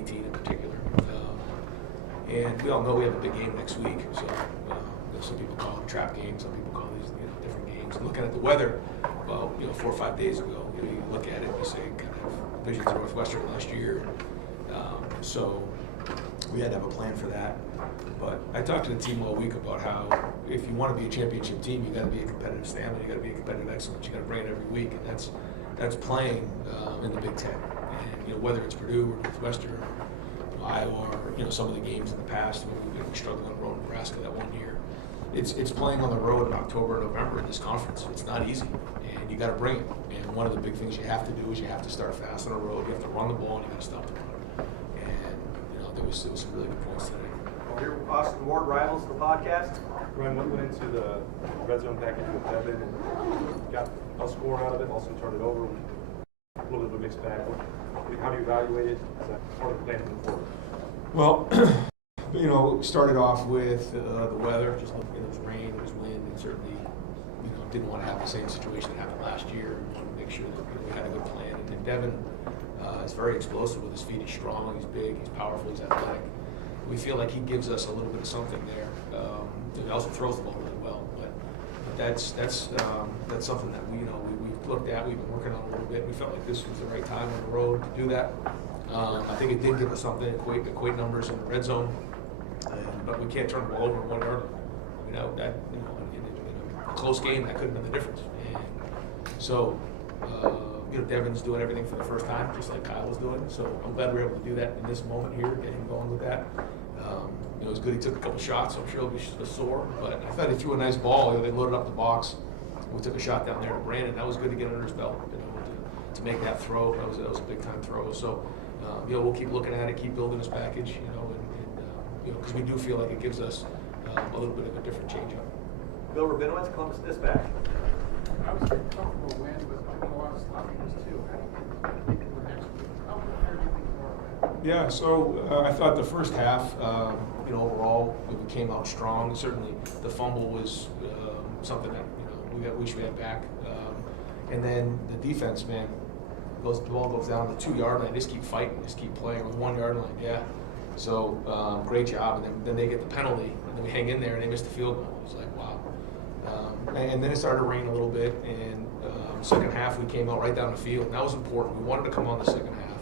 2018 in particular. And we all know we have a big game next week, so some people call them trap games, some people call these different games. And looking at the weather, well, 4 or 5 days ago, you look at it and you say, kind of visions of Northwestern last year. So we had to have a plan for that. But I talked to the team all week about how if you want to be a championship team, you got to be a competitive stamina, you got to be a competitive excellence, you got to bring it every week, and that's playing in the Big Ten. And whether it's Purdue or Northwestern or Iowa or some of the games in the past, we struggled on the road in Nebraska that one year. It's playing on the road in October, November in this conference. It's not easy, and you got to bring it. And one of the big things you have to do is you have to start fast on the road. You have to run the ball, and you got to stop the run. And there was some really good points today. Well, here with Austin Ward, Rivals, the podcast. Ryan, what went into the red zone package with Devin and got a score out of it, also turned it over? A little bit of a mixed bag. How do you evaluate it? Is that part of the plan moving forward? Well, started off with the weather. Just it was rain, it was wind, and certainly didn't want to have the same situation that happened last year. We wanted to make sure that we had a good plan. And Devin is very explosive with his feet. He's strong, he's big, he's powerful, he's athletic. We feel like he gives us a little bit of something there. He also throws the ball really well, but that's something that we've looked at. We've been working on a little bit. We felt like this was the right time on the road to do that. I think it did give us something, equate numbers in the red zone, but we can't turn the ball over in 1 yard. In a close game, that could have been the difference. And so, Devin's doing everything for the first time, just like Kyle was doing. So I'm glad we were able to do that in this moment here, get him going with that. It was good. He took a couple shots, so I'm sure he'll be sore. But I thought he threw a nice ball. They loaded up the box. We took a shot down there to Brandon. That was good to get under his belt, to make that throw. That was a big time throw. So, we'll keep looking at it, keep building this package, because we do feel like it gives us a little bit of a different change-up. Bill Rabinowitz, Columbus Dispatch. I was very comfortable win, but I think a lot of sloppiness too. How do you think for next week? How prepared do you think for that? Yeah, so I thought the first half, overall, we came out strong. Certainly, the fumble was something that we wish we had back. And then the defense, man, the ball goes down the 2 yard line. Just keep fighting, just keep playing on the 1 yard line. Yeah. So great job. And then they get the penalty, and then we hang in there, and they miss the field goal. It was like, wow. And then it started to rain a little bit, and second half we came out right down the field. And that was important. We wanted to come on the second half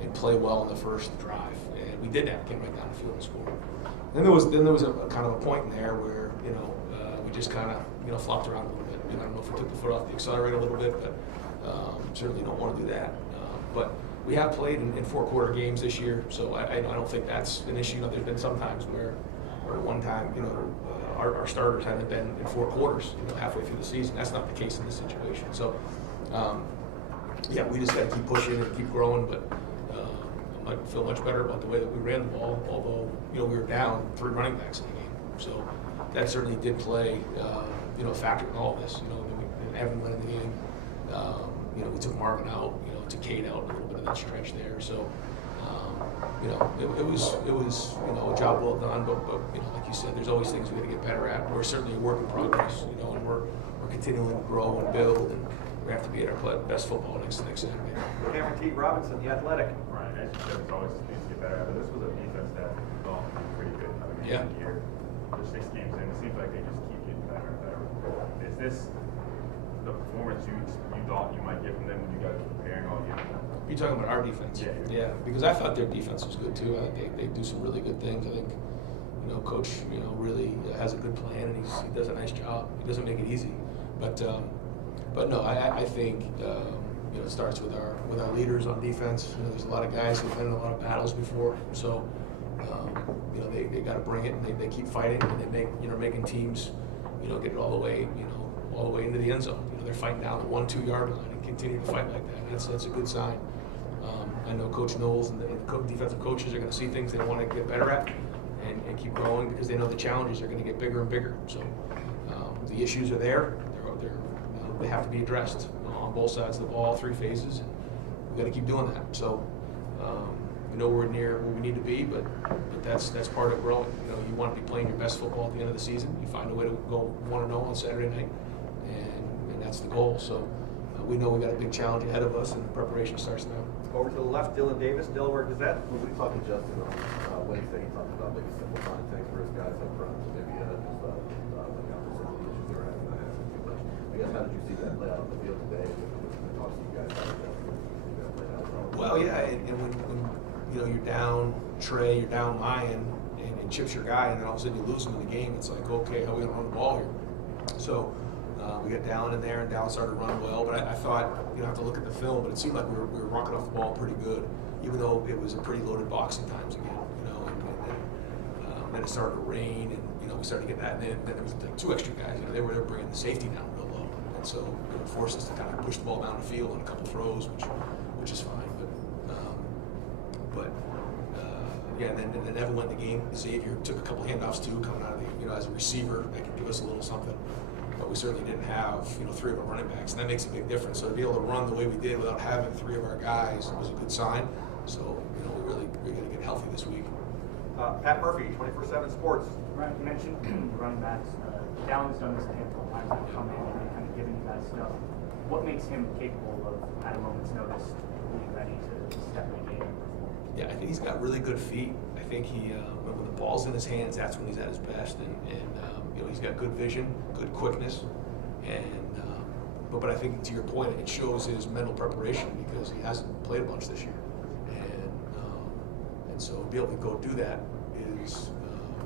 and play well in the first drive, and we did that. Came right down the field and scored. Then there was a kind of a point in there where we just kind of flopped around a little bit. I don't know if we took the foot off the accelerator a little bit, but certainly don't want to do that. But we have played in 4-quarter games this year, so I don't think that's an issue. There's been some times where one time, our starters haven't been in 4 quarters, halfway through the season. That's not the case in this situation. So, we just got to keep pushing and keep growing. But I feel much better about the way that we ran the ball, although we were down 3 running backs in the game. So that certainly did play, a factor in all this. Evan went in the game. We took Marvin out, took Kate out, a little bit of that stretch there. So, it was a job well done. But like you said, there's always things we got to get better at. We're certainly a work in progress, and we're continuing to grow and build, and we have to be at our best football next Saturday. Cameron T. Robinson, The Athletic. Ryan, as you said, it's always needs to get better at, but this was a defense that thought pretty good coming into the year. There's 6 games in. It seems like they just keep getting better and better. Is this the performance you thought you might get from them when you guys were preparing all year? You're talking about our defense? Yeah, because I thought their defense was good too. I think they do some really good things. I think, Coach, really has a good plan, and he does a nice job. He doesn't make it easy, but no, I think it starts with our leaders on defense. There's a lot of guys who've been in a lot of battles before, so they got to bring it, and they keep fighting, and they make making teams get it all the way into the end zone. They're fighting down the 1-2 yard line and continue to fight like that. That's a good sign. I know Coach Knowles and the defensive coaches are going to see things they want to get better at and keep growing, because they know the challenges are going to get bigger and bigger. So the issues are there. They have to be addressed on both sides of the ball, 3 phases, and we've got to keep doing that. So we're near where we need to be, but that's part of growing. You want to be playing your best football at the end of the season. You find a way to go 1-0 on Saturday night, and that's the goal. So we know we got a big challenge ahead of us, and the preparation starts now. Over to the left, Dylan Davis, Delaware Gazette. When we talked to Justin on Wednesday, he talked about maybe simplifying things for his guys up front, maybe just look out for some of the issues they were having, not asking too much. I guess, how did you see that play out on the field today? And talk to you guys, how did you see that play out? Well, yeah, and when you know you're down Trey, you're down Lyon, and Chip's your guy, and then all of a sudden you lose him in the game, it's like, okay, how are we gonna run the ball here? So we got Dallin in there, and Dallin started to run well. But I thought, you know, I have to look at the film, but it seemed like we were rocking off the ball pretty good, even though it was a pretty loaded boxing times again, you know. And then it started to rain, and you know we started to get that. And then there was like 2 extra guys. You know, they were bringing the safety down real low, and so it forced us to kind of push the ball down the field on a couple throws, which is fine. But yeah, and then Evan went in the game. Xavier took a couple handoffs too, coming out of the, you know, as a receiver that could give us a little something. But we certainly didn't have, you know, 3 of our running backs, and that makes a big difference. So to be able to run the way we did without having 3 of our guys was a good sign. So, you know, we're going to get healthy this week. Pat Murphy, 24/7 Sports. Ryan, you mentioned running backs. Dallin's done this a handful of times, come in and kind of giving you guys stuff. What makes him capable of, at a moment's notice, being ready to step in the game and perform? Yeah, I think he's got really good feet. I think when the ball's in his hands, that's when he's at his best. And you know, he's got good vision, good quickness, and but I think to your point, it shows his mental preparation because he hasn't played a bunch this year, and so to be able to go do that is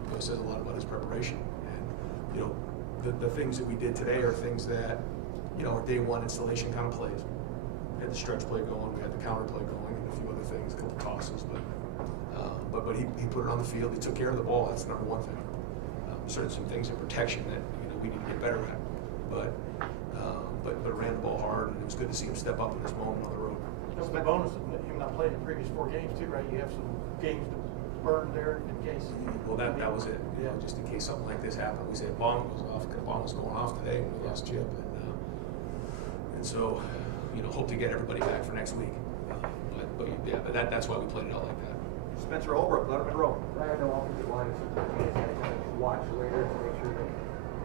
you know, says a lot about his preparation. And you know, the things that we did today are things that, you know, are day one installation kind of plays. We had the stretch play going, we had the counter play going, and a few other things, a couple tosses, but he put it on the field. He took care of the ball. That's the number one thing. Certain some things in protection that, you know, we need to get better at, but ran the ball hard, and it was good to see him step up in this moment on the road. That's the bonus of him not playing the previous 4 games too, right? You have some games to burn there in case. Well, that was it. You know, just in case something like this happened, we said bomb goes off. The bomb was going off today when we lost Chip, and so, you know, hope to get everybody back for next week. But that's why we played it out like that. Spencer Holbrook, Letterman Row. I have no offensive line, so you guys gotta kind of watch later to make sure that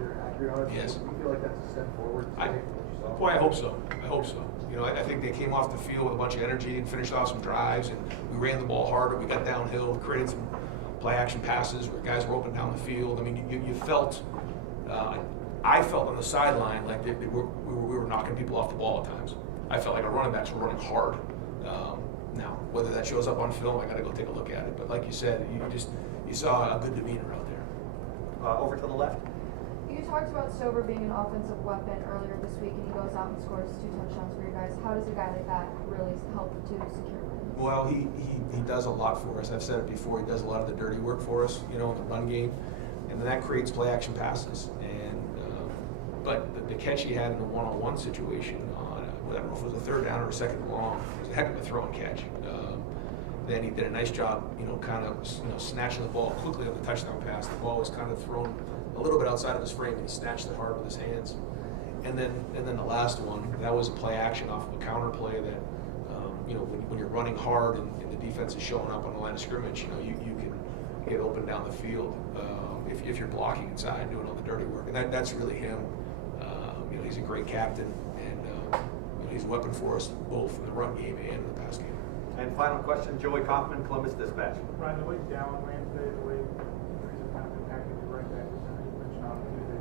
you're accurate on it. Yes. Do you feel like that's a step forward today from what you saw? Boy, I hope so. I hope so. You know, I think they came off the field with a bunch of energy and finished off some drives, and we ran the ball harder. We got downhill, we created some play action passes where guys were open down the field. I mean, you felt, I felt on the sideline like we were knocking people off the ball at times. I felt like our running backs were running hard. Now, whether that shows up on film, I got to go take a look at it. But like you said, you saw a good demeanor out there. Over to the left. You talked about Stover being an offensive weapon earlier this week, and he goes out and scores 2 touchdowns for you guys. How does a guy like that really help to secure wins? Well, he does a lot for us. I've said it before. He does a lot of the dirty work for us, you know, in the run game, and then that creates play action passes. And but the catch he had in the one-on-one situation on I don't know if it was a 3rd down or a 2nd and long, it was a heck of a throw and catch. Then he did a nice job, you know, kind of, you know, snatching the ball quickly on the touchdown pass. The ball was kind of thrown a little bit outside of his frame, and he snatched it hard with his hands. And then the last one, that was a play action off of a counter play that, you know, when you're running hard and the defense is showing up on the line of scrimmage, you know, you can get open down the field if you're blocking inside, doing all the dirty work. And that's really him. You know, he's a great captain, and you know, he's a weapon for us both in the run game and in the pass game. And final question, Joey Kaufman, Columbus Dispatch. Ryan, the way Dallin ran today, the way injuries have kind of impacted you right back, you mentioned on Tuesday,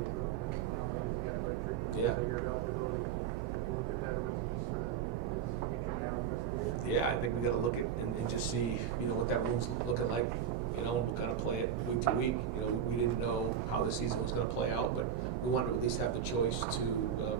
he's got a great treatment. Yeah. Your availability, you look at that, or was it just sort of his future now the rest of the year? Yeah, I think we got to look at and just see, you know, what that room's looking like. You know, and we'll kind of play it week to week. You know, we didn't know how the season was going to play out, but we wanted to at least have the choice to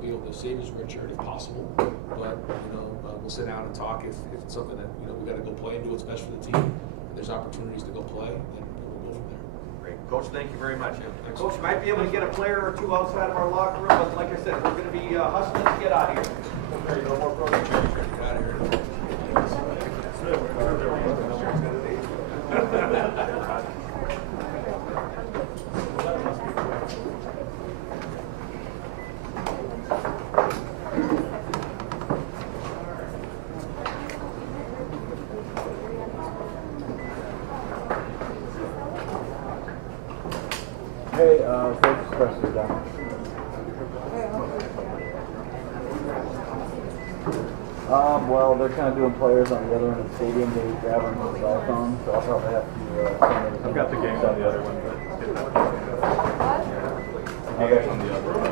be able to save his red shirt if possible. But you know, we'll sit down and talk if it's something that, you know, we got to go play and do what's best for the team. If there's opportunities to go play, then we'll go from there. Great. Coach, thank you very much. Thanks. Coach, you might be able to get a player or 2 outside of our locker room, but like I said, we're going to be hustling to get out of here. Okay, no more programs. Get out of here. Hey, thanks, Preston, down. Well, they're kind of doing players on the other end of the stadium. They grab them with cell phone, so I'll probably have to. I've got the games on the other one, but get that. What? The games on the other one.